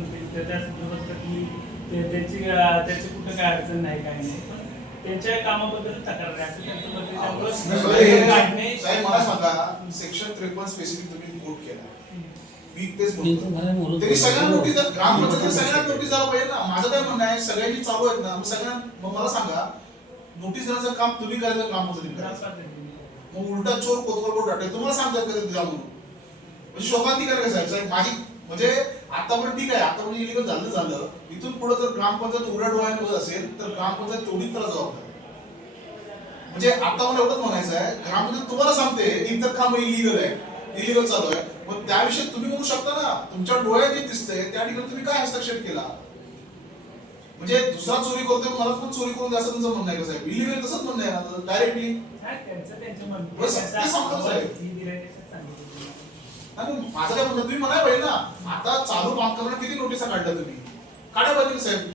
म्हणतील त्या संदर्भात की त्याची त्याची कुठं काय अडचण नाही काही नाही त्यांच्या कामाबद्दल तक्रार आहे असं त्यांचं मत आहे. त्यामुळं काढणे साहेब मला सांगा सेक्शन त्रेपन्न स्पेसिफिक तुम्ही कोट केला मी तेच बोलतो तरी सगळ्यांना नोटीस ग्रामपंचायत सगळ्यांना नोटीस पाहिजे ना माझं काय म्हणणं आहे सगळ्यांची चालू आहेत ना मग सगळ्यांना मग मला सांगा नोटीस देण्याचं काम तुम्ही करायचं ग्रामपंचायतीने करायचं मग उलटा चोर कोतवाल कोट तुम्हाला सांगतात का ते जा म्हणून म्हणजे शोकांती करायचं साहेब साहेब माझी म्हणजे आतापर्यंत ठीक आहे आतापर्यंत इलिगल झालं झालं. इथून पुढे जर ग्रामपंचायत डोळ्याने बघत असेल तर ग्रामपंचायत तेवढीच त्याला जबाबदार. म्हणजे आता मला एवढंच म्हणायचं आहे ग्रामपंचायत तुम्हाला सांगते इतर काम इलिगल आहे इलिगल चालू आहे. मग त्याविषयी तुम्ही म्हणू शकता ना तुमच्या डोळ्यात जे दिसतंय त्या ठिकाणी तुम्ही काय हस्तक्षेप केला? म्हणजे दुसरा चोरी करतोय मला पण चोरी करून द्या असं तुमचं म्हणणं आहे का साहेब? इलिगल तसंच म्हणणं आहे ना डायरेक्टली माझं काय म्हणणं तुम्ही म्हणाय पाहिजे ना. आता चालू बांधकामाला किती नोटिसा काढल्या तुम्ही? काढा बघील साहेब.